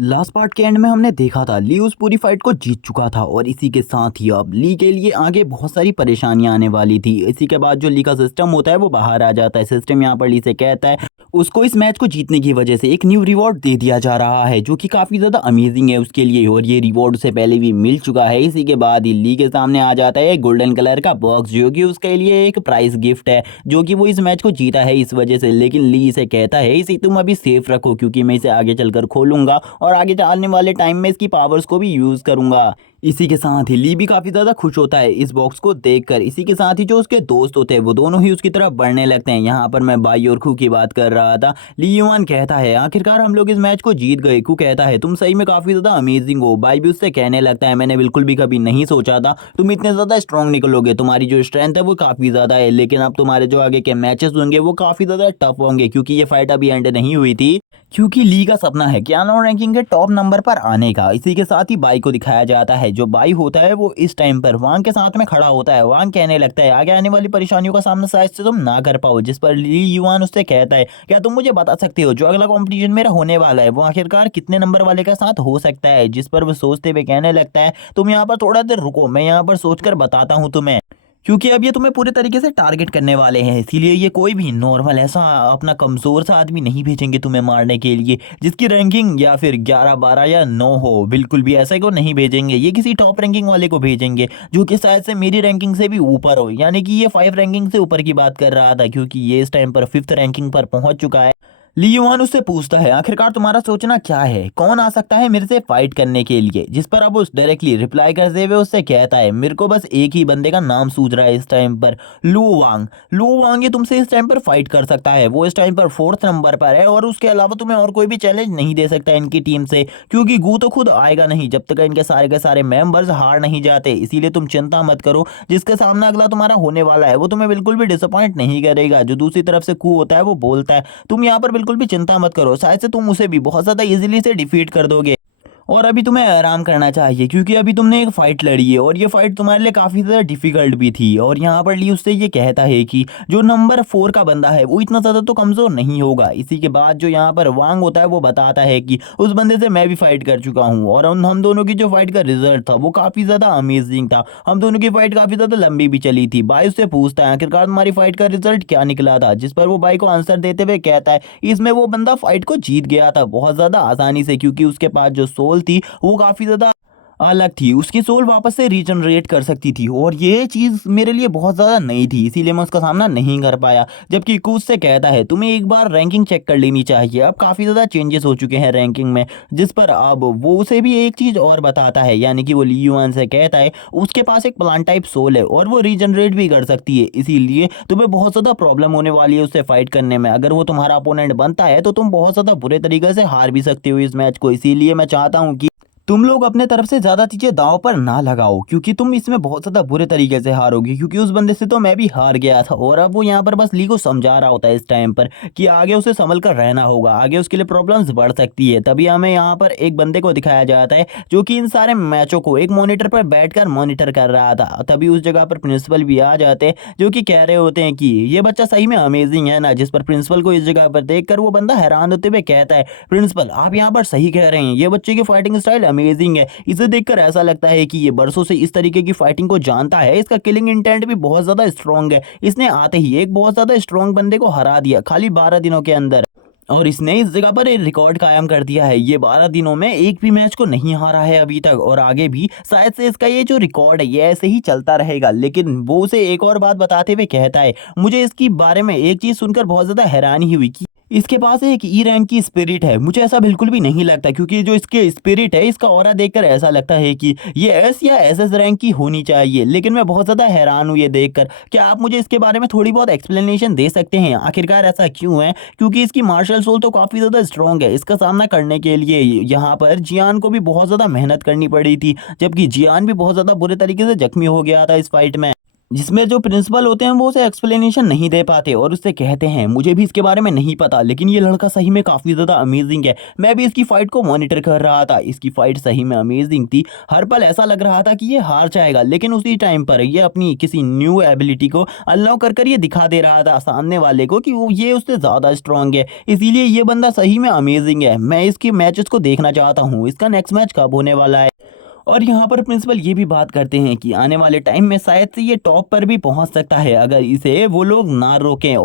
Last part के and में हमने देखा था ली उस पूरी फाइट को जीत चुका था और इसी के साथ ही अब ली के लिए आगे बहुत सारी परेशानियां आने वाली थी। इसी के बाद जो ली का सिस्टम होता है वो बाहर आ जाता है। सिस्टम यहाँ पर ली से कहता है उसको इस मैच को जीतने की वजह से एक न्यू रिवॉर्ड दे दिया जा रहा है जो कि काफ़ी ज़्यादा अमेजिंग है उसके लिए, और ये रिवॉर्ड उसे पहले भी मिल चुका है। इसी के बाद ही ली के सामने आ जाता है गोल्डन कलर का बॉक्स जो कि उसके लिए एक प्राइस गिफ्ट है जो कि वो इस मैच को जीता है इस वजह से। लेकिन ली इसे कहता है इसे तुम अभी सेफ रखो क्योंकि मैं इसे आगे चलकर खोलूंगा और आगे आने वाले टाइम में इसकी पावर्स को भी यूज़ करूंगा। इसी के साथ ही ली भी काफ़ी ज़्यादा खुश होता है इस बॉक्स को देखकर। इसी के साथ ही जो उसके दोस्त होते हैं वो दोनों ही उसकी तरफ बढ़ने लगते हैं। यहाँ पर मैं बाई और खू की बात कर रहा था। ली युआन कहता है आखिरकार हम लोग इस मैच को जीत गए। खू कहता है तुम सही में काफ़ी ज़्यादा अमेजिंग हो। बाई भी उससे कहने लगता है मैंने बिल्कुल भी कभी नहीं सोचा था तुम इतने ज़्यादा स्ट्रॉन्ग निकलोगे, तुम्हारी जो स्ट्रेंथ है वो काफ़ी ज़्यादा है, लेकिन अब तुम्हारे जो आगे के मैचेस होंगे वो काफ़ी ज़्यादा टफ होंगे क्योंकि ये फाइट अभी एंड नहीं हुई थी। क्योंकि ली का सपना है कि आनलाइन रैंकिंग के टॉप नंबर पर आने का। इसी के साथ ही बाई को दिखाया जाता है। जो बाई होता है वो इस टाइम पर वांग के साथ में खड़ा होता है। वांग कहने लगता है आगे आने वाली परेशानियों का सामना शायद से तुम ना कर पाओ, जिस पर ली युआन उससे कहता है क्या तुम मुझे बता सकते हो जो अगला कंपटीशन मेरा होने वाला है वो आखिरकार कितने नंबर वाले के साथ हो सकता है। जिस पर वो सोचते हुए कहने लगता है तुम यहाँ पर थोड़ा देर रुको, मैं यहाँ पर सोचकर बताता हूँ तुम्हें, क्योंकि अब ये तुम्हें पूरे तरीके से टारगेट करने वाले हैं। इसीलिए ये कोई भी नॉर्मल ऐसा अपना कमज़ोर सा आदमी नहीं भेजेंगे तुम्हें मारने के लिए जिसकी रैंकिंग या फिर 11 12 या 9 हो। बिल्कुल भी ऐसे को नहीं भेजेंगे, ये किसी टॉप रैंकिंग वाले को भेजेंगे जो कि शायद से मेरी रैंकिंग से भी ऊपर हो। यानी कि ये 5 रैंकिंग से ऊपर की बात कर रहा था क्योंकि ये इस टाइम पर 5th रैंकिंग पर पहुंच चुका है। ली युआन उससे पूछता है आखिरकार तुम्हारा सोचना क्या है, कौन आ सकता है मेरे से फाइट करने के लिए। जिस पर अब उस डायरेक्टली रिप्लाई करते हुए उससे कहता है मेरे को बस एक ही बंदे का नाम सूझ रहा है इस टाइम पर, लू वांग। लू वांग ये तुमसे इस टाइम पर फाइट कर सकता है, वो इस टाइम पर 4th नंबर पर है और उसके अलावा तुम्हें और कोई भी चैलेंज नहीं दे सकता इनकी टीम से क्योंकि गू तो खुद आएगा नहीं जब तक इनके सारे के सारे मेंबर्स हार नहीं जाते। इसीलिए तुम चिंता मत करो, जिसके सामना अगला तुम्हारा होने वाला है वो तुम्हें बिल्कुल भी डिसअपॉइंट नहीं करेगा। जो दूसरी तरफ से कू होता है वो बोलता है तुम यहाँ पर बिल्कुल भी चिंता मत करो, शायद से तुम उसे भी बहुत ज़्यादा इजीली से डिफीट कर दोगे और अभी तुम्हें आराम करना चाहिए क्योंकि अभी तुमने एक फ़ाइट लड़ी है और ये फ़ाइट तुम्हारे लिए काफ़ी ज़्यादा डिफ़िकल्ट भी थी। और यहाँ पर ली उससे ये कहता है कि जो नंबर 4 का बंदा है वो इतना ज़्यादा तो कमज़ोर नहीं होगा। इसी के बाद जो यहाँ पर वांग होता है वो बताता है कि उस बंदे से मैं भी फ़ाइट कर चुका हूँ और हम दोनों की जो फ़ाइट का रिजल्ट था वो काफ़ी ज़्यादा अमेजिंग था। हम दोनों की फ़ाइट काफ़ी ज़्यादा लंबी भी चली थी। भाई उससे पूछता है आखिरकार तुम्हारी फ़ाइट का रिजल्ट क्या निकला था, जिस पर वो भाई को आंसर देते हुए कहता है इसमें वो बंदा फ़ाइट को जीत गया था बहुत ज़्यादा आसानी से क्योंकि उसके पास जो सोल थी वो काफ़ी ज़्यादा अलग थी, उसकी सोल वापस से रीजनरेट कर सकती थी और ये चीज़ मेरे लिए बहुत ज़्यादा नई थी इसीलिए मैं उसका सामना नहीं कर पाया। जबकि कूच से कहता है तुम्हें एक बार रैंकिंग चेक कर लेनी चाहिए, अब काफ़ी ज़्यादा चेंजेस हो चुके हैं रैंकिंग में। जिस पर अब वो उसे भी एक चीज़ और बताता है, यानी कि वो ली युआन से कहता है उसके पास एक प्लांट टाइप सोल है और वो रीजनरेट भी कर सकती है, इसीलिए तुम्हें बहुत ज़्यादा प्रॉब्लम होने वाली है उससे फाइट करने में। अगर वो तुम्हारा अपोनेंट बनता है तो तुम बहुत ज़्यादा बुरे तरीके से हार भी सकते हो इस मैच को। इसीलिए मैं चाहता हूँ कि तुम लोग अपने तरफ से ज़्यादा चीज़ें दांव पर ना लगाओ क्योंकि तुम इसमें बहुत ज़्यादा बुरे तरीके से हारोगे क्योंकि उस बंदे से तो मैं भी हार गया था। और अब वो यहाँ पर बस ली को समझा रहा होता है इस टाइम पर कि आगे उसे संभल कर रहना होगा, आगे उसके लिए प्रॉब्लम्स बढ़ सकती है। तभी हमें यहाँ पर एक बंदे को दिखाया जाता है जो कि इन सारे मैचों को एक मॉनिटर पर बैठकर मॉनिटर कर रहा था। तभी उस जगह पर प्रिंसिपल भी आ जाते हैं जो कि कह रहे होते हैं कि ये बच्चा सही में अमेजिंग है ना। जिस पर प्रिंसिपल को इस जगह पर देखकर वो बंदा हैरान होते हुए कहता है प्रिंसिपल आप यहाँ पर सही कह रहे हैं, ये बच्चे की फाइटिंग स्टाइल अमेजिंग है। इसे देखकर ऐसा लगता है कि ये बरसों से इस तरीके की फाइटिंग को जानता है, इसका किलिंग इंटेंट भी बहुत ज्यादा स्ट्रांग है। इसने आते ही एक बहुत ज्यादा स्ट्रांग बंदे को हरा दिया खाली 12 दिनों के अंदर और इसने इस जगह पर एक रिकॉर्ड कायम कर दिया है। ये 12 दिनों में एक भी मैच को नहीं हारा है अभी तक और आगे भी शायद से इसका ये जो रिकॉर्ड है ये ऐसे ही चलता रहेगा। लेकिन वो उसे एक और बात बताते हुए कहता है मुझे इसके बारे में एक चीज़ सुनकर बहुत ज़्यादा हैरानी हुई कि इसके पास एक ई रैंक की स्पिरिट है। मुझे ऐसा बिल्कुल भी नहीं लगता क्योंकि जो इसके स्पिरिट है इसका ऑरा देखकर ऐसा लगता है कि ये एस या एसएस रैंक की होनी चाहिए। लेकिन मैं बहुत ज़्यादा हैरान हूँ ये देखकर। क्या आप मुझे इसके बारे में थोड़ी बहुत एक्सप्लेनेशन दे सकते हैं आखिरकार ऐसा क्यों है? क्योंकि इसकी मार्शल सोल तो काफ़ी ज़्यादा स्ट्रॉन्ग है। इसका सामना करने के लिए यहाँ पर जियान को भी बहुत ज़्यादा मेहनत करनी पड़ी थी, जबकि जियान भी बहुत ज़्यादा बुरे तरीके से जख्मी हो गया था इस फाइट में। जिसमें जो प्रिंसिपल होते हैं वो उसे एक्सप्लेनेशन नहीं दे पाते और उससे कहते हैं मुझे भी इसके बारे में नहीं पता, लेकिन ये लड़का सही में काफ़ी ज़्यादा अमेजिंग है। मैं भी इसकी फ़ाइट को मॉनिटर कर रहा था, इसकी फ़ाइट सही में अमेजिंग थी। हर पल ऐसा लग रहा था कि ये हार जाएगा, लेकिन उसी टाइम पर ये अपनी किसी न्यू एबिलिटी को अनलॉक कर ये दिखा दे रहा था सामने वाले को कि वो ये उससे ज़्यादा स्ट्रांग है। इसीलिए ये बंदा सही में अमेजिंग है। मैं इसकी मैचेस को देखना चाहता हूँ, इसका नेक्स्ट मैच कब होने वाला है। और यहाँ पर प्रिंसिपल ये भी बात करते हैं कि आने वाले टाइम में शायद से ये टॉप पर भी पहुंच सकता है अगर इसे वो लोग ना रोकें।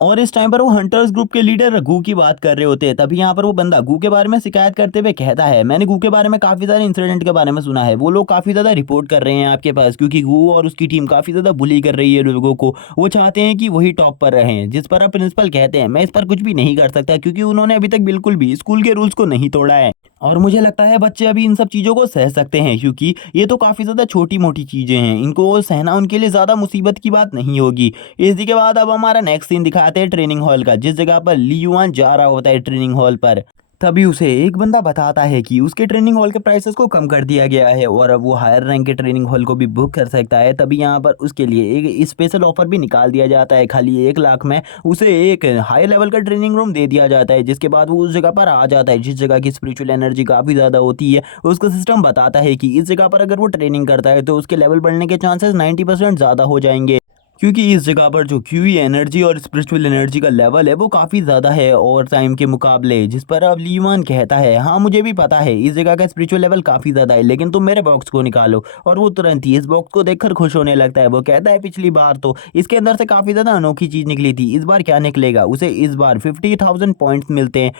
और इस टाइम पर वो हंटर्स ग्रुप के लीडर गू की बात कर रहे होते हैं। तभी यहाँ पर वो बंदा गू के बारे में शिकायत करते हुए कहता है मैंने गू के बारे में काफ़ी सारे इंसिडेंट के बारे में सुना है, वो लोग काफ़ी ज़्यादा रिपोर्ट कर रहे हैं आपके पास, क्योंकि गू और उसकी टीम काफ़ी ज़्यादा बुली कर रही है लोगों को। वो चाहते हैं कि वही टॉप पर रहें। जिस पर अब प्रिंसिपल कहते हैं मैं इस पर कुछ भी नहीं कर सकता, क्योंकि उन्होंने अभी तक बिल्कुल भी स्कूल के रूल्स को नहीं तोड़ा है। और मुझे लगता है बच्चे अभी इन सब चीज़ों को सह सकते हैं, क्योंकि ये तो काफ़ी ज़्यादा छोटी मोटी चीज़ें हैं, इनको सहना उनके लिए ज़्यादा मुसीबत की बात नहीं होगी। इसी के बाद अब हमारा नेक्स्ट सीन दिखाते हैं ट्रेनिंग हॉल का, जिस जगह पर ली युआन जा रहा होता है ट्रेनिंग हॉल पर। तभी उसे एक बंदा बताता है कि उसके ट्रेनिंग हॉल के प्राइसेस को कम कर दिया गया है और अब वो हायर रैंक के ट्रेनिंग हॉल को भी बुक कर सकता है। तभी यहाँ पर उसके लिए एक स्पेशल ऑफर भी निकाल दिया जाता है। खाली 1 लाख में उसे एक हाई लेवल का ट्रेनिंग रूम दे दिया जाता है, जिसके बाद वो उस जगह पर आ जाता है जिस जगह की स्पिरिचुअल एनर्जी काफ़ी ज़्यादा होती है। उसका सिस्टम बताता है कि इस जगह पर अगर वो ट्रेनिंग करता है तो उसके लेवल बढ़ने के चांसेस 90% ज़्यादा हो जाएंगे, क्योंकि इस जगह पर जो क्यूई एनर्जी और स्पिरिचुअल एनर्जी का लेवल है वो काफ़ी ज़्यादा है और टाइम के मुकाबले। जिस पर अब लीवान कहता है हाँ मुझे भी पता है इस जगह का स्पिरिचुअल लेवल काफ़ी ज़्यादा है, लेकिन तुम मेरे बॉक्स को निकालो। और वो तुरंत ही इस बॉक्स को देखकर खुश होने लगता है। वो कहता है पिछली बार तो इसके अंदर से काफ़ी ज़्यादा अनोखी चीज़ निकली थी, इस बार क्या निकलेगा। उसे इस बार 50,000 पॉइंट्स मिलते हैं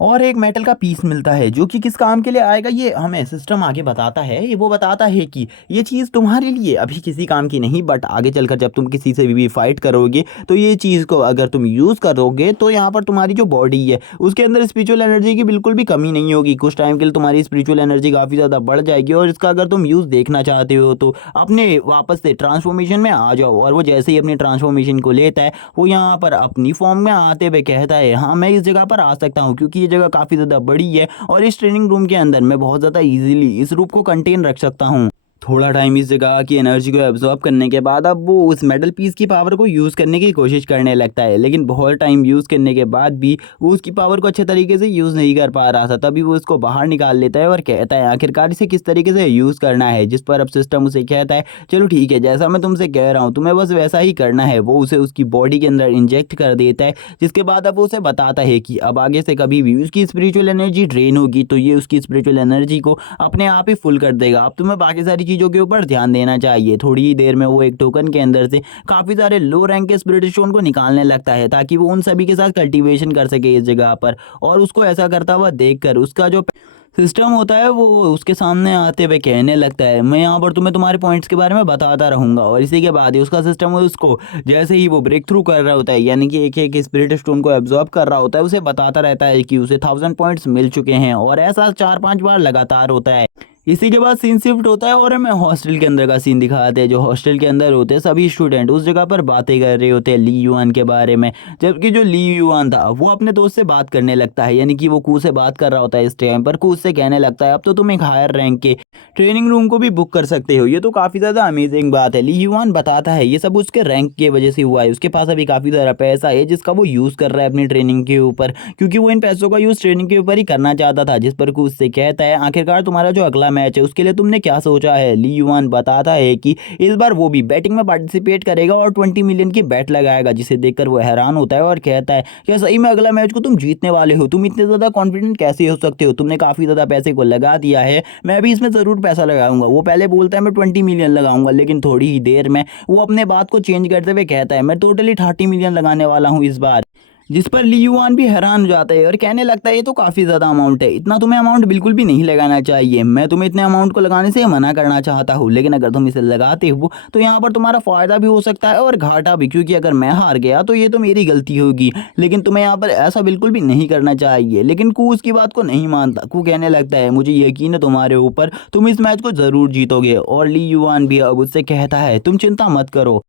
और एक मेटल का पीस मिलता है जो कि किस काम के लिए आएगा ये हमें सिस्टम आगे बताता है। ये वो बताता है कि ये चीज़ तुम्हारे लिए अभी किसी काम की नहीं, बट आगे चलकर जब तुम किसी से भी फाइट करोगे तो ये चीज़ को अगर तुम यूज़ करोगे तो यहाँ पर तुम्हारी जो बॉडी है उसके अंदर स्पिरिचुअल एनर्जी की बिल्कुल भी कमी नहीं होगी। कुछ टाइम के लिए तुम्हारी स्पिरिचुअल एनर्जी काफ़ी ज़्यादा बढ़ जाएगी और इसका अगर तुम यूज़ देखना चाहते हो तो अपने वापस से ट्रांसफॉर्मेशन में आ जाओ। और वो जैसे ही अपनी ट्रांसफॉर्मेशन को लेता है वो यहाँ पर अपनी फॉर्म में आते हुए कहता है हाँ मैं इस जगह पर आ सकता हूँ, क्योंकि ये जगह काफ़ी ज़्यादा बड़ी है और इस ट्रेनिंग रूम के अंदर मैं बहुत ज़्यादा इजीली इस रूप को कंटेन रख सकता हूँ। थोड़ा टाइम इस जगह की एनर्जी को एब्जॉर्ब करने के बाद अब वो उस मेटल पीस की पावर को यूज़ करने की कोशिश करने लगता है, लेकिन बहुत टाइम यूज़ करने के बाद भी वो उसकी पावर को अच्छे तरीके से यूज़ नहीं कर पा रहा था। तभी वो उसको बाहर निकाल लेता है और कहता है आखिरकार इसे किस तरीके से यूज़ करना है। जिस पर अब सिस्टम उसे कहता है चलो ठीक है, जैसा मैं तुमसे कह रहा हूँ तुम्हें बस वैसा ही करना है। वो उसे उसकी बॉडी के अंदर इंजेक्ट कर देता है, जिसके बाद अब वो उसे बताता है कि अब आगे से कभी भी उसकी स्पिरिचुअल एनर्जी ड्रेन होगी तो ये उसकी स्पिरिचुअल एनर्जी को अपने आप ही फुल कर देगा। अब तुम्हें बाकी सारी चीज़ों के ऊपर ध्यान देना चाहिए। थोड़ी ही देर में वो एक टोकन के अंदर से काफ़ी सारे लो रैंक के स्पिरिट स्टोन को निकालने लगता है ताकि वो उन सभी के साथ कल्टीवेशन कर सके इस जगह पर। और उसको ऐसा करता हुआ देखकर उसका जो सिस्टम होता है वो उसके सामने आते हुए कहने लगता है मैं यहाँ पर तुम्हें तुम्हारे पॉइंट्स के बारे में बताता रहूँगा। और इसी के बाद ही उसका सिस्टम उसको जैसे ही वो ब्रेक थ्रू कर रहा होता है, यानी कि एक एक स्पिरिट स्टोन को एब्जॉर्ब कर रहा होता है, उसे बताता रहता है कि उसे 1000 पॉइंट्स मिल चुके हैं। और ऐसा 4-5 बार लगातार होता है। इसी के बाद सीन शिफ्ट होता है और हमें हॉस्टल के अंदर का सीन दिखाते हैं। जो हॉस्टल के अंदर होते हैं सभी स्टूडेंट उस जगह पर बातें कर रहे होते हैं ली युआन के बारे में, जबकि जो ली युआन था वो अपने दोस्त से बात करने लगता है, यानी कि वो कू से बात कर रहा होता है। इस टाइम पर कू उससे कहने लगता है अब तो तुम एक हायर रैंक के ट्रेनिंग रूम को भी बुक कर सकते हो। ये तो काफ़ी ज़्यादा अमेजिंग बात है। ली युआन बताता है ये सब उसके रैंक की वजह से हुआ है, उसके पास अभी काफ़ी सारा पैसा है जिसका वो यूज़ कर रहा है अपनी ट्रेनिंग के ऊपर, क्योंकि वो इन पैसों का यूज़ ट्रेनिंग के ऊपर ही करना चाहता था। जिस पर कू उससे कहता है आखिरकार तुम्हारा जो अगला मैच है उसके लिए तुमने क्या सोचा है। ली युआन बताता है कि इस बार वो भी बैटिंग में पार्टिसिपेट करेगा और 20 मिलियन की बैट लगाएगा, जिसे देखकर वो हैरान होता है और कहता है क्या सही में अगला मैच को तुम जीतने वाले हो, तुम इतने ज़्यादा कॉन्फिडेंट कैसे हो सकते हो, तुमने काफ़ी ज़्यादा पैसे को लगा दिया है, मैं भी इसमें ज़रूर पैसा लगाऊंगा। वो पहले बोलता है मैं 20 मिलियन लगाऊंगा, लेकिन थोड़ी ही देर में वो अपने बात को चेंज करते हुए कहता है मैं टोटली 30 मिलियन लगाने वाला हूँ इस बार। जिस पर ली युआन भी हैरान हो जाता है और कहने लगता है ये तो काफ़ी ज़्यादा अमाउंट है, इतना तुम्हें अमाउंट बिल्कुल भी नहीं लगाना चाहिए, मैं तुम्हें इतने अमाउंट को लगाने से मना करना चाहता हूँ, लेकिन अगर तुम इसे लगाते हो तो यहाँ पर तुम्हारा फ़ायदा भी हो सकता है और घाटा भी, क्योंकि अगर मैं हार गया तो ये तो मेरी गलती होगी, लेकिन तुम्हें यहाँ पर ऐसा बिल्कुल भी नहीं करना चाहिए। लेकिन कू उसकी बात को नहीं मानता। कू कहने लगता है मुझे यकीन है तुम्हारे ऊपर, तुम इस मैच को ज़रूर जीतोगे। और ली युआन भी अब उससे कहता है तुम चिंता मत करो,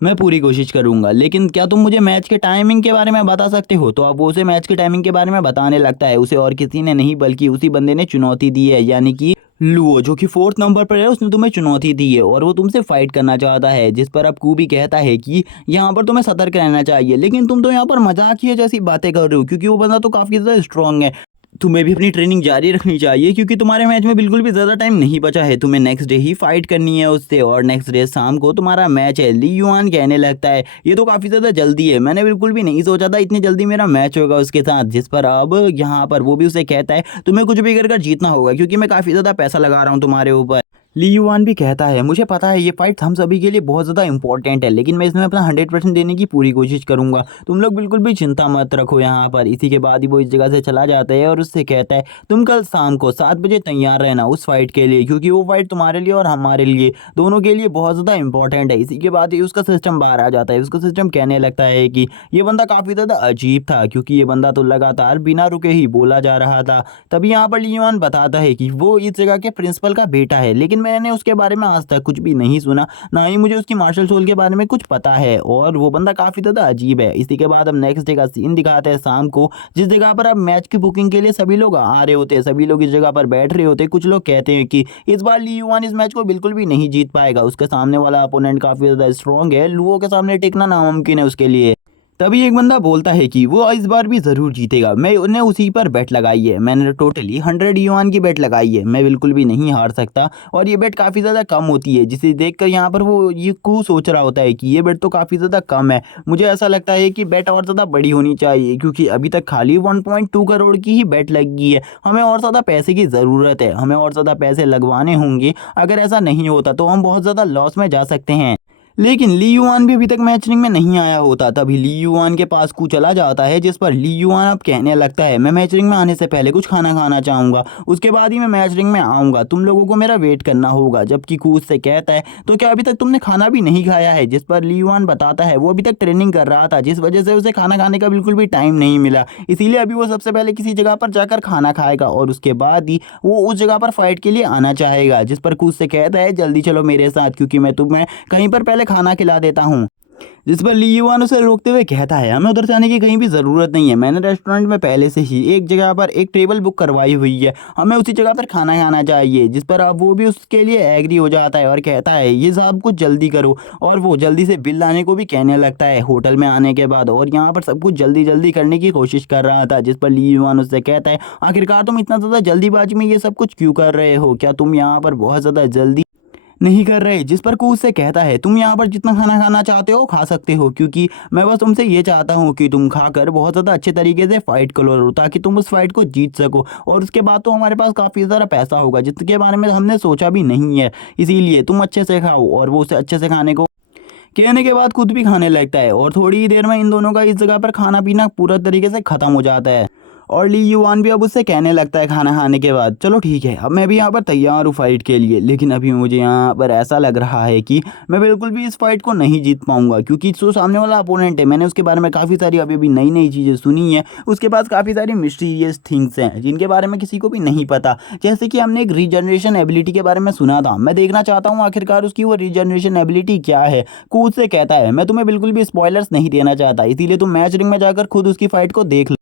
मैं पूरी कोशिश करूंगा, लेकिन क्या तुम मुझे मैच के टाइमिंग के बारे में बता सकते हो। तो अब वो उसे मैच के टाइमिंग के बारे में बताने लगता है। उसे और किसी ने नहीं बल्कि उसी बंदे ने चुनौती दी है, यानी कि लुओ जो कि 4th नंबर पर है, उसने तुम्हें चुनौती दी है और वो तुमसे फाइट करना चाहता है, जिस पर अब कूबी कहता है कि यहाँ पर तुम्हें सतर्क रहना चाहिए, लेकिन तुम तो यहाँ पर मजाकिया जैसी बातें कर रहे हो क्योंकि वो बंदा तो काफ़ी ज़्यादा स्ट्रांग है। तुम्हें भी अपनी ट्रेनिंग जारी रखनी चाहिए क्योंकि तुम्हारे मैच में बिल्कुल भी ज़्यादा टाइम नहीं बचा है। तुम्हें नेक्स्ट डे ही फाइट करनी है उससे और नेक्स्ट डे शाम को तुम्हारा मैच है। ली युआन कहने लगता है ये तो काफ़ी ज़्यादा जल्दी है, मैंने बिल्कुल भी नहीं सोचा था इतनी जल्दी मेरा मैच होगा उसके साथ। जिस पर अब यहाँ पर वो भी उसे कहता है तुम्हें कुछ भी कर जीतना होगा क्योंकि मैं काफ़ी ज़्यादा पैसा लगा रहा हूँ तुम्हारे ऊपर। ली युआन भी कहता है मुझे पता है ये फाइट हम सभी के लिए बहुत ज़्यादा इंपॉर्टेंट है, लेकिन मैं इसमें अपना 100% देने की पूरी कोशिश करूंगा, तुम लोग बिल्कुल भी चिंता मत रखो यहाँ पर। इसी के बाद ही वो इस जगह से चला जाता है और उससे कहता है तुम कल शाम को 7 बजे तैयार रहना उस फाइट के लिए, क्योंकि वो फाइट तुम्हारे लिए और हमारे लिए दोनों के लिए बहुत ज़्यादा इंपॉर्टेंट है। इसी के बाद ही उसका सिस्टम बाहर आ जाता है। उसका सिस्टम कहने लगता है कि ये बंदा काफ़ी ज़्यादा अजीब था क्योंकि ये बंदा तो लगातार बिना रुके ही बोला जा रहा था। तभी यहाँ पर ली युआन बताता है कि वो इस जगह के प्रिंसिपल का बेटा है, लेकिन मैंने उसके बारे में आज तक कुछ भी नहीं सुना, ना ही मुझे उसकी मार्शल सोल के बारे में कुछ पता है और वो बंदा काफ़ी ज़्यादा अजीब है। इसी के बाद हम नेक्स्ट डे का सीन दिखाते हैं शाम को, जिस जगह पर अब मैच की बुकिंग के लिए सभी लोग आ रहे होते हैं, सभी लोग इस जगह पर बैठ रहे होते हैं। कुछ लोग कहते हैं कि इस बार ली युआन इस मैच को बिल्कुल भी नहीं जीत पाएगा, उसके सामने वाला अपोनेंट काफ़ी ज़्यादा स्ट्रॉन्ग है, लुओ के सामने टिकना नामुमकिन है उसके लिए। तभी एक बंदा बोलता है कि वो इस बार भी ज़रूर जीतेगा, मैं उन्हें उसी पर बेट लगाई है, मैंने टोटली 100 युआन की बेट लगाई है, मैं बिल्कुल भी नहीं हार सकता। और ये बेट काफ़ी ज़्यादा कम होती है, जिसे देखकर यहाँ पर वो ये कू सोच रहा होता है कि ये बेट तो काफ़ी ज़्यादा कम है, मुझे ऐसा लगता है कि बेट और ज़्यादा बड़ी होनी चाहिए क्योंकि अभी तक खाली 1.2 करोड़ की ही बेट लगी है, हमें और ज़्यादा पैसे की ज़रूरत है, हमें और ज़्यादा पैसे लगवाने होंगे। अगर ऐसा नहीं होता तो हम बहुत ज़्यादा लॉस में जा सकते हैं। लेकिन ली युआन भी अभी तक मैच रिंग में नहीं आया होता। तभी ली युआन के पास कू चला जाता है, जिस पर ली युआन अब कहने लगता है मैं मैच रिंग में आने से पहले कुछ खाना खाना चाहूँगा, उसके बाद ही मैं मैच रिंग में आऊँगा, तुम लोगों को मेरा वेट करना होगा। जबकि कू उससे कहता है तो क्या अभी तक तुमने खाना भी नहीं खाया है, जिस पर ली युआन बताता है वो अभी तक ट्रेनिंग कर रहा था, जिस वजह से उसे खाना खाने का बिल्कुल भी टाइम नहीं मिला, इसीलिए अभी वो सबसे पहले किसी जगह पर जाकर खाना खाएगा और उसके बाद ही वो उस जगह पर फाइट के लिए आना चाहेगा। जिस पर कू उससे कहता है जल्दी चलो मेरे साथ क्योंकि मैं तुम्हें कहीं पर पहले खाना खिला देता हूँ। जिस पर ली युआन उसे रोकते हुए कहता है हमें उधर जाने की कहीं भी ज़रूरत नहीं है, मैंने रेस्टोरेंट में पहले से ही एक जगह पर एक टेबल बुक करवाई हुई है, हमें उसी जगह पर खाना खाना चाहिए। जिस पर अब वो भी उसके लिए एग्री हो जाता है और कहता है ये साहब कुछ जल्दी करो, और वो जल्दी से बिल लाने को भी कहने लगता है होटल में आने के बाद, और यहाँ पर सब कुछ जल्दी जल्दी करने की कोशिश कर रहा था। जिस पर ली युआन उससे कहता है आखिरकार तुम इतना ज़्यादा जल्दीबाजी में ये सब कुछ क्यों कर रहे हो, क्या तुम यहाँ पर बहुत ज़्यादा जल्दी नहीं कर रहे। जिस पर कूस से कहता है तुम यहाँ पर जितना खाना खाना चाहते हो खा सकते हो, क्योंकि मैं बस तुमसे ये चाहता हूँ कि तुम खाकर बहुत ज़्यादा अच्छे तरीके से फाइट करो ताकि तुम उस फाइट को जीत सको, और उसके बाद तो हमारे पास काफ़ी ज़्यादा पैसा होगा जिसके बारे में हमने सोचा भी नहीं है, इसीलिए तुम अच्छे से खाओ। और वो उसे अच्छे से खाने को कहने के बाद खुद भी खाने लगता है और थोड़ी ही देर में इन दोनों का इस जगह पर खाना पीना पूरा तरीके से ख़त्म हो जाता है। और ली युआन भी अब उससे कहने लगता है खाना खाने के बाद चलो ठीक है अब मैं भी यहाँ पर तैयार हूँ फाइट के लिए, लेकिन अभी मुझे यहाँ पर ऐसा लग रहा है कि मैं बिल्कुल भी इस फाइट को नहीं जीत पाऊंगा, क्योंकि जो सामने वाला अपोनेंट है मैंने उसके बारे में काफ़ी सारी अभी अभी नई नई चीज़ें सुनी है, उसके पास काफ़ी सारी मिस्टीरियस थिंग्स हैं जिनके बारे में किसी को भी नहीं पता। जैसे कि हमने एक रीजनरेशन एबिलिटी के बारे में सुना था, मैं देखना चाहता हूँ आखिरकार उसकी वो रीजनरेशन एबिलिटी क्या है। कूद से कहता है मैं तुम्हें बिल्कुल भी स्पॉयलर्स नहीं देना चाहता, इसीलिए तुम मैच रिंग में जाकर खुद उसकी फाइट को देख लो।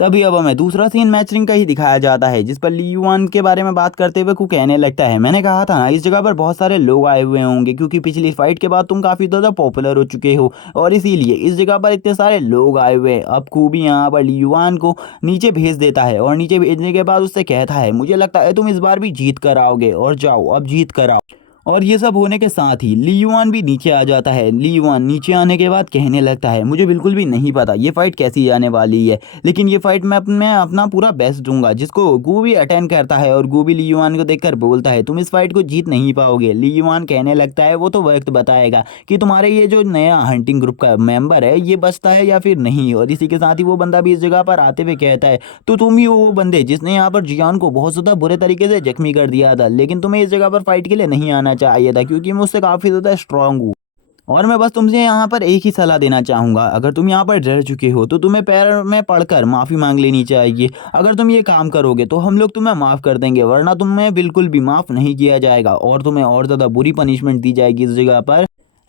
तभी अब हमें दूसरा सीन मैच रिंग का ही दिखाया जाता है, जिस पर ली युआन के बारे में बात करते हुए कू कहने लगता है मैंने कहा था ना इस जगह पर बहुत सारे लोग आए हुए होंगे, क्योंकि पिछली फाइट के बाद तुम काफ़ी ज़्यादा पॉपुलर हो चुके हो और इसीलिए इस जगह पर इतने सारे लोग आए हुए हैं। अब कू भी यहाँ पर ली युआन को नीचे भेज देता है और नीचे भेजने के बाद उससे कहता है मुझे लगता है तुम इस बार भी जीत कर आओगे, और जाओ अब जीत कर आओ। और ये सब होने के साथ ही ली युआन भी नीचे आ जाता है। ली युआन नीचे आने के बाद कहने लगता है मुझे बिल्कुल भी नहीं पता ये फाइट कैसी जाने वाली है, लेकिन ये फाइट मैं अपना पूरा बेस्ट दूंगा। जिसको गू भी अटेंड करता है और गू भी ली युआन को देखकर बोलता है तुम इस फाइट को जीत नहीं पाओगे। ली युआन कहने लगता है वो तो वक्त बताएगा कि तुम्हारे ये जो नया हंटिंग ग्रुप का मेंबर है ये बचता है या फिर नहीं। और इसी के साथ ही वो बंदा भी इस जगह पर आते हुए कहता है तो तुम ही हो वो बंदे जिसने यहाँ पर जियान को बहुत ज़्यादा बुरे तरीके से जख्मी कर दिया था, लेकिन तुम्हें इस जगह पर फाइट के लिए नहीं आना चाहिए था क्योंकि मैं उससे काफ़ी ज़्यादा स्ट्रांग हूँ। और मैं बस तुमसे यहाँ पर एक ही सलाह देना चाहूँगा, अगर तुम यहाँ पर डर चुके हो तो तुम्हें पैर में पड़कर माफ़ी मांग लेनी चाहिए। अगर तुम ये काम करोगे तो हम लोग तुम्हें माफ़ कर देंगे, वरना तुम्हें बिल्कुल भी माफ़ नहीं किया जाएगा और तुम्हें और ज़्यादा बुरी पनिशमेंट दी जाएगी इस जगह पर।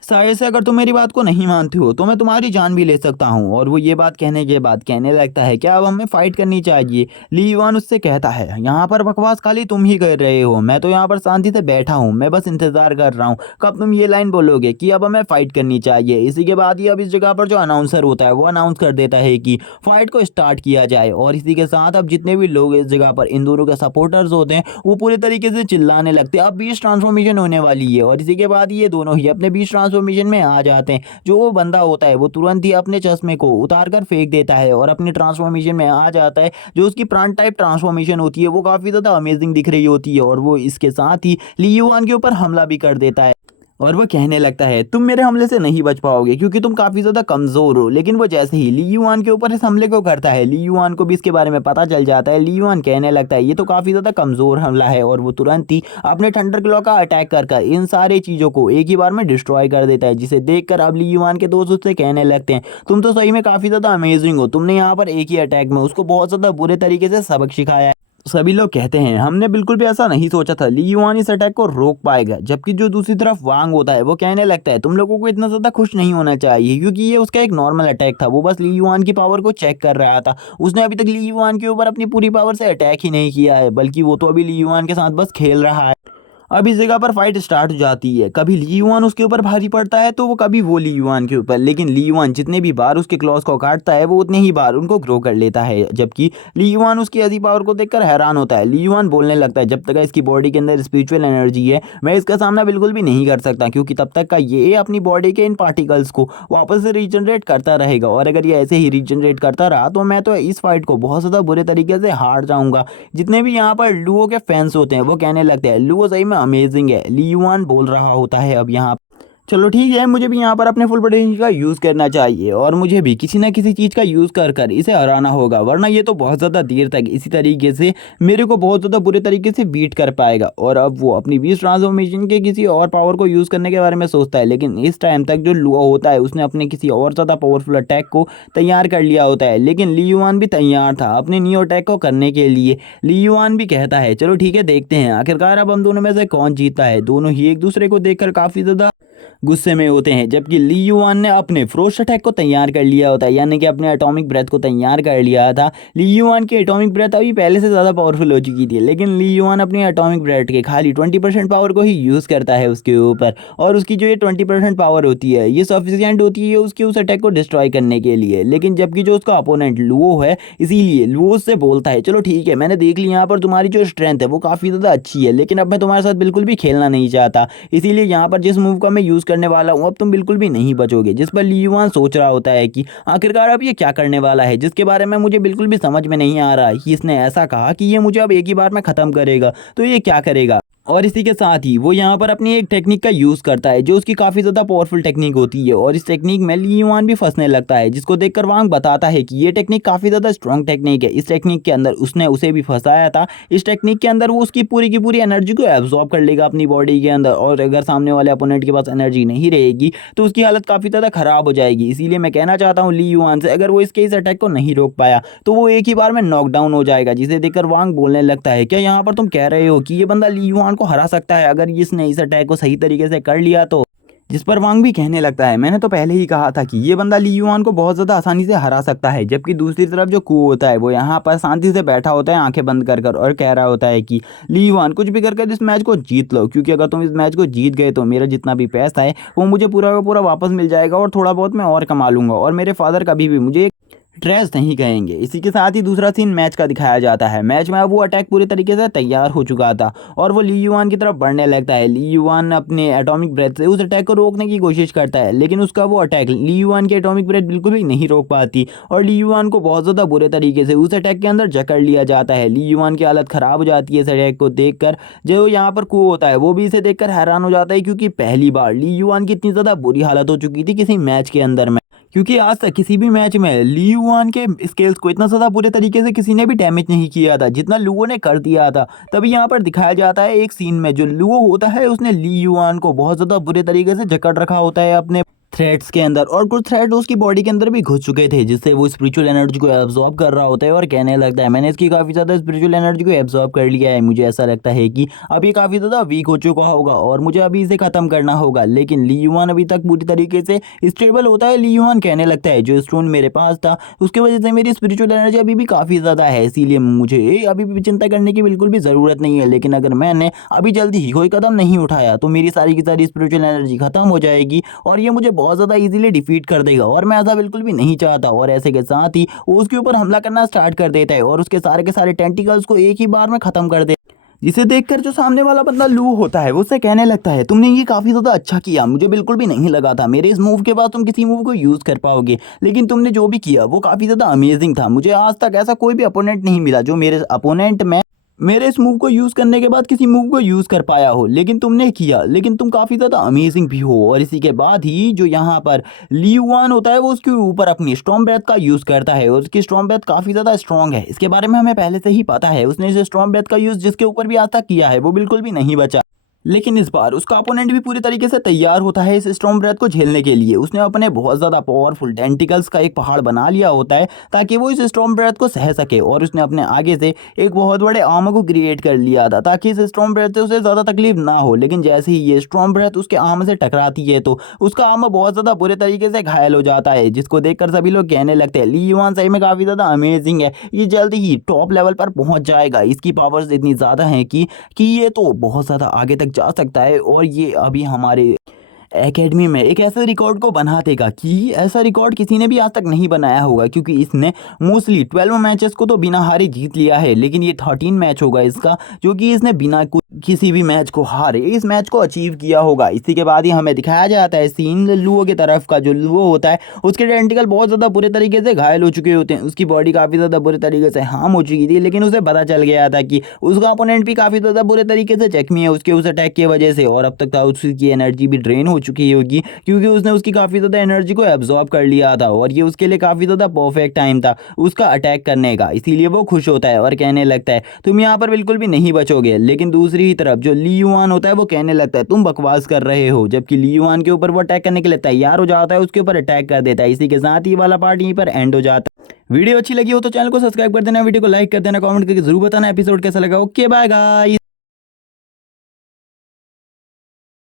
शायद से अगर तुम मेरी बात को नहीं मानते हो तो मैं तुम्हारी जान भी ले सकता हूँ। और वो ये बात कहने के बाद कहने लगता है क्या अब हमें फाइट करनी चाहिए। ली युआन उससे कहता है यहाँ पर बकवास खाली तुम ही कर रहे हो, मैं तो यहाँ पर शांति से बैठा हूँ, मैं बस इंतजार कर रहा हूँ कब तुम ये लाइन बोलोगे कि अब हमें फाइट करनी चाहिए। इसी के बाद ही अब इस जगह पर जो अनाउंसर होता है वो अनाउंस कर देता है कि फाइट को स्टार्ट किया जाए। और इसी के साथ अब जितने भी लोग इस जगह पर इन दोनों के सपोर्टर्स होते हैं वो पूरे तरीके से चिल्लाने लगते हैं अब बीच ट्रांसफॉर्मेशन होने वाली है। और इसी के बाद ये दोनों ही अपने बीच ट्रांसफॉर्मेशन में आ जाते हैं। जो वो बंदा होता है वो तुरंत ही अपने चश्मे को उतार कर फेंक देता है और अपने ट्रांसफॉर्मेशन में आ जाता है। जो उसकी प्राण टाइप ट्रांसफॉर्मेशन होती है वो काफ़ी ज़्यादा अमेजिंग दिख रही होती है। और वो इसके साथ ही ली युआन के ऊपर हमला भी कर देता है। और वो कहने लगता है तुम मेरे हमले से नहीं बच पाओगे क्योंकि तुम काफ़ी ज़्यादा कमज़ोर हो। लेकिन वो जैसे ही ली युआन के ऊपर इस हमले को करता है ली युआन को भी इसके बारे में पता चल जाता है। ली युआन कहने लगता है ये तो काफ़ी ज़्यादा कमज़ोर हमला है और वो तुरंत ही अपने थंडर क्लॉ का अटैक कर इन सारे चीज़ों को एक ही बार में डिस्ट्रॉय कर देता है। जिसे देखकर अब ली युआन के दोस्त उससे कहने लगते हैं तुम तो सही में काफ़ी ज़्यादा अमेजिंग हो, तुमने यहाँ पर एक ही अटैक में उसको बहुत ज़्यादा बुरे तरीके से सबक सिखाया है। सभी लोग कहते हैं हमने बिल्कुल भी ऐसा नहीं सोचा था ली युआन इस अटैक को रोक पाएगा। जबकि जो दूसरी तरफ वांग होता है वो कहने लगता है तुम लोगों को इतना ज़्यादा खुश नहीं होना चाहिए क्योंकि ये उसका एक नॉर्मल अटैक था, वो बस ली युआन की पावर को चेक कर रहा था। उसने अभी तक ली युआन के ऊपर अपनी पूरी पावर से अटैक ही नहीं किया है बल्कि वो तो अभी ली युआन के साथ बस खेल रहा है। अब इस जगह पर फाइट स्टार्ट हो जाती है, कभी ली युआन उसके ऊपर भारी पड़ता है तो वो कभी वो ली युआन के ऊपर। लेकिन ली युआन जितने भी बार उसके क्लॉज को काटता है वो उतने ही बार उनको ग्रो कर लेता है। जबकि ली युआन उसकी ऐसी पावर को देखकर हैरान होता है। ली युआन बोलने लगता है जब तक इसकी बॉडी के अंदर स्पिरिचुअल एनर्जी है मैं इसका सामना बिल्कुल भी नहीं कर सकता क्योंकि तब तक का ये अपनी बॉडी के इन पार्टिकल्स को वापस से रीजनरेट करता रहेगा। और अगर ये ऐसे ही रीजनरेट करता रहा तो मैं तो इस फाइट को बहुत ज़्यादा बुरे तरीके से हार जाऊंगा। जितने भी यहाँ पर लुओ के फैंस होते हैं वो कहने लगते हैं लुओ सही में अमेजिंग है। ली युआन बोल रहा होता है अब यहाँ चलो ठीक है मुझे भी यहाँ पर अपने फुल पोटेंशियल का यूज़ करना चाहिए और मुझे भी किसी ना किसी चीज़ का यूज़ कर कर इसे हराना होगा वरना ये तो बहुत ज़्यादा देर तक इसी तरीके से मेरे को बहुत ज़्यादा बुरे तरीके से बीट कर पाएगा। और अब वो अपनी बीस ट्रांसफॉर्मेशन के किसी और पावर को यूज़ करने के बारे में सोचता है। लेकिन इस टाइम तक जो लुओ होता है उसने अपने किसी और ज़्यादा पावरफुल अटैक को तैयार कर लिया होता है। लेकिन ली युआन भी तैयार था अपने न्यू अटैक को करने के लिए। ली युआन भी कहता है चलो ठीक है देखते हैं आखिरकार अब हम दोनों में से कौन जीता है। दोनों ही एक दूसरे को देखकर काफ़ी ज़्यादा गुस्से में होते हैं। जबकि ली युआन ने अपने फ्रोस्ट अटैक को तैयार कर लिया होता है यानी कि अपने एटॉमिक ब्रेथ को तैयार कर लिया था। ली युआन की एटॉमिक ब्रेथ अभी पहले से ज़्यादा पावरफुल हो चुकी थी लेकिन ली युआन अपनी एटॉमिक ब्रेथ के खाली 20% पावर को ही यूज़ करता है उसके ऊपर। और उसकी जो ये 20% पावर होती है ये सफिशियंट होती है उसकी उस अटैक को डिस्ट्रॉय करने के लिए। लेकिन जबकि जो उसका अपोनेंट लुओ है इसीलिए लुओ उससे बोलता है चलो ठीक है मैंने देख लिया यहाँ पर तुम्हारी जो स्ट्रेंथ है वो काफ़ी ज़्यादा अच्छी है लेकिन अब मैं तुम्हारे साथ बिल्कुल भी खेलना नहीं चाहता। इसीलिए यहाँ पर जिस मूव का मैं यूज़ करने वाला हूँ अब तुम बिल्कुल भी नहीं बचोगे। जिस पर ली युआन सोच रहा होता है कि आखिरकार अब ये क्या करने वाला है जिसके बारे में मुझे बिल्कुल भी समझ में नहीं आ रहा है कि इसने ऐसा कहा कि ये मुझे अब एक ही बार में ख़त्म करेगा तो ये क्या करेगा। और इसी के साथ ही वो यहाँ पर अपनी एक टेक्निक का यूज़ करता है जो उसकी काफ़ी ज़्यादा पावरफुल टेक्निक होती है। और इस टेक्निक में ली युआन भी फंसने लगता है जिसको देखकर वांग बताता है कि ये टेक्निक काफ़ी ज़्यादा स्ट्रॉन्ग टेक्निक है। इस टेक्निक के अंदर उसने उसे भी फंसाया था। इस टेक्निक के अंदर वो उसकी पूरी की पूरी एनर्जी को एब्जॉर्ब कर लेगा अपनी बॉडी के अंदर और अगर सामने वाले अपोनेंट के पास एनर्जी नहीं रहेगी तो उसकी हालत काफ़ी ज़्यादा ख़राब हो जाएगी। इसीलिए मैं कहना चाहता हूँ ली युआन से अगर वो इस अटैक को नहीं रोक पाया तो वो एक ही बार में नॉकडाउन हो जाएगा। जिसे देखकर वांग बोलने लगता है क्या यहाँ पर तुम कह रहे हो कि ये बंदा ली युआन को हरा सकता है अगर इसने इस अटैक को सही तरीके से कर लिया तो। जिस पर वांग भी कहने लगता है मैंने तो पहले ही कहा था कि ये बंदा ली युआन को बहुत ज़्यादा आसानी से हरा सकता है। जबकि दूसरी तरफ जो कू होता है वो यहाँ पर शांति से बैठा होता है आंखें बंद कर और कह रहा होता है कि ली युआन कुछ भी कर इस मैच को जीत लो क्योंकि अगर तुम इस मैच को जीत गए तो मेरा जितना भी पैसा है वो मुझे पूरा का पूरा वापस मिल जाएगा और थोड़ा बहुत मैं और कमा लूँगा और मेरे फादर कभी भी मुझे ट्रेस नहीं कहेंगे। इसी के साथ ही दूसरा सीन मैच का दिखाया जाता है। मैच में अब वो अटैक पूरी तरीके से तैयार हो चुका था और वो ली युआन की तरफ बढ़ने लगता है। ली युआन अपने एटॉमिक ब्रेथ से उस अटैक को रोकने की कोशिश करता है लेकिन उसका वो अटैक ली युआन की एटॉमिक ब्रेथ बिल्कुल भी नहीं रोक पाती और ली युआन को बहुत ज़्यादा बुरे तरीके से उस अटैक के अंदर जकड़ लिया जाता है। ली युआन की हालत ख़राब हो जाती है इस अटैक को देखकर। जो यहाँ पर कू होता है वो भी इसे देखकर हैरान हो जाता है क्योंकि पहली बार ली युआन की इतनी ज़्यादा बुरी हालत हो चुकी थी किसी मैच के अंदर में क्योंकि आज तक किसी भी मैच में ली युआन के स्किल्स को इतना ज़्यादा बुरे तरीके से किसी ने भी डैमेज नहीं किया था जितना लुओ ने कर दिया था। तभी यहाँ पर दिखाया जाता है एक सीन में जो लुओ होता है उसने ली युआन को बहुत ज़्यादा बुरे तरीके से जकड़ रखा होता है अपने थ्रेड्स के अंदर, और कुछ थ्रेड उसकी बॉडी के अंदर भी घुस चुके थे, जिससे वो स्पिरिचुअल एनर्जी को एब्जॉर्ब कर रहा होता है और कहने लगता है मैंने इसकी काफ़ी ज़्यादा स्पिरिचुअल एनर्जी को एब्जॉर्ब कर लिया है, मुझे ऐसा लगता है कि अब ये काफ़ी ज़्यादा वीक हो चुका होगा और मुझे अभी इसे ख़त्म करना होगा। लेकिन ली युआन अभी तक पूरी तरीके से स्टेबल होता है। ली युआन कहने लगता है जो स्टोन मेरे पास था उसकी वजह से मेरी स्पिरिचुअल एनर्जी अभी भी काफ़ी ज़्यादा है, इसीलिए मुझे अभी भी चिंता करने की बिल्कुल भी ज़रूरत नहीं है। लेकिन अगर मैंने अभी जल्दी ही कोई कदम नहीं उठाया तो मेरी सारी की सारी स्पिरिचुअल एनर्जी खत्म हो जाएगी और ये मुझे बहुत ज़्यादा इजीली डिफीट कर देगा और मैं ऐसा बिल्कुल भी नहीं चाहता। और ऐसे के साथ ही वो उसके ऊपर हमला करना स्टार्ट कर देता है और उसके सारे के सारे टेंटिकल्स को एक ही बार में ख़त्म कर दे। जिसे देखकर जो सामने वाला बंदा लू होता है वो उससे कहने लगता है तुमने ये काफ़ी ज़्यादा अच्छा किया, मुझे बिल्कुल भी नहीं लगा था मेरे इस मूव के बाद तुम किसी मूव को यूज़ कर पाओगे, लेकिन तुमने जो भी किया वो काफ़ी ज़्यादा अमेजिंग था। मुझे आज तक ऐसा कोई भी अपोनेंट नहीं मिला जो मेरे अपोनेंट में मेरे इस मूव को यूज़ करने के बाद किसी मूव को यूज़ कर पाया हो, लेकिन तुमने किया, लेकिन तुम काफ़ी ज़्यादा अमेजिंग भी हो। और इसी के बाद ही जो यहाँ पर ली युआन होता है वो उसके ऊपर अपनी स्टॉर्म ब्रेथ का यूज़ करता है और उसकी स्टॉर्म ब्रेथ काफ़ी ज़्यादा स्ट्रॉन्ग है, इसके बारे में हमें पहले से ही पता है। उसने इस स्टॉर्म ब्रेथ का यूज़ जिसके ऊपर भी आज तक किया है वो बिल्कुल भी नहीं बचा। लेकिन इस बार उसका अपोनेंट भी पूरी तरीके से तैयार होता है इस स्टॉर्म ब्रेथ को झेलने के लिए। उसने अपने बहुत ज़्यादा पावरफुल टेंटिकल्स का एक पहाड़ बना लिया होता है ताकि वो इस स्टॉर्म ब्रेथ को सह सके, और उसने अपने आगे से एक बहुत बड़े आर्मर को क्रिएट कर लिया था ताकि इस स्टॉर्म ब्रेथ से उसे ज़्यादा तकलीफ ना हो। लेकिन जैसे ही ये स्टॉर्म ब्रेथ उसके आर्मर से टकराती है तो उसका आर्मर बहुत ज़्यादा बुरे तरीके से घायल हो जाता है, जिसको देखकर सभी लोग कहने लगते हैं ली युआन सही में काफ़ी ज़्यादा अमेजिंग है, ये जल्दी ही टॉप लेवल पर पहुंच जाएगा, इसकी पावर्स इतनी ज़्यादा हैं कि ये तो बहुत ज़्यादा आगे तक जा सकता है और ये अभी हमारे एकेडमी में एक ऐसे रिकॉर्ड को बना देगा कि ऐसा रिकॉर्ड किसी ने भी आज तक नहीं बनाया होगा, क्योंकि इसने मोस्टली 12 मैचेस को तो बिना हारे जीत लिया है, लेकिन ये 13 मैच होगा इसका जो कि इसने बिना किसी भी मैच को हारे इस मैच को अचीव किया होगा। इसी के बाद ही हमें दिखाया जाता है सीन लुओ की तरफ का। जो लुओ होता है उसके टेंटिकल बहुत ज़्यादा बुरे तरीके से घायल हो चुके होते हैं, उसकी बॉडी काफ़ी ज़्यादा बुरे तरीके से हार्म हो चुकी थी, लेकिन उसे पता चल गया था कि उसका अपोनेंट भी काफ़ी ज़्यादा बुरे तरीके से जख्मी है उसके उस अटैक की वजह से, और अब तक था उसकी एनर्जी भी ड्रेन हो चुकी होगी क्योंकि उसने उसकी काफ़ी ज़्यादा एनर्जी को एब्जॉर्ब कर लिया था और ये उसके लिए काफ़ी ज़्यादा परफेक्ट टाइम था उसका अटैक करने का। इसीलिए वो खुश होता है और कहने लगता है तुम यहाँ पर बिल्कुल भी नहीं बचोगे। लेकिन दूसरी ही तरफ जो ली युआन होता है वो कहने लगता है तुम बकवास कर रहे हो, जबकि ली युआन के ऊपर वो अटैक करने के लिए तैयार हो जाता है, उसके ऊपर अटैक कर देता है। इसी के साथ ही वाला पार्ट यहीं पर एंड हो जाता है। वीडियो अच्छी लगी हो तो चैनल को सब्सक्राइब कर देना, वीडियो को लाइक कर देना, कमेंट करके जरूर बताना एपिसोड कैसा लगा। Okay bye guys.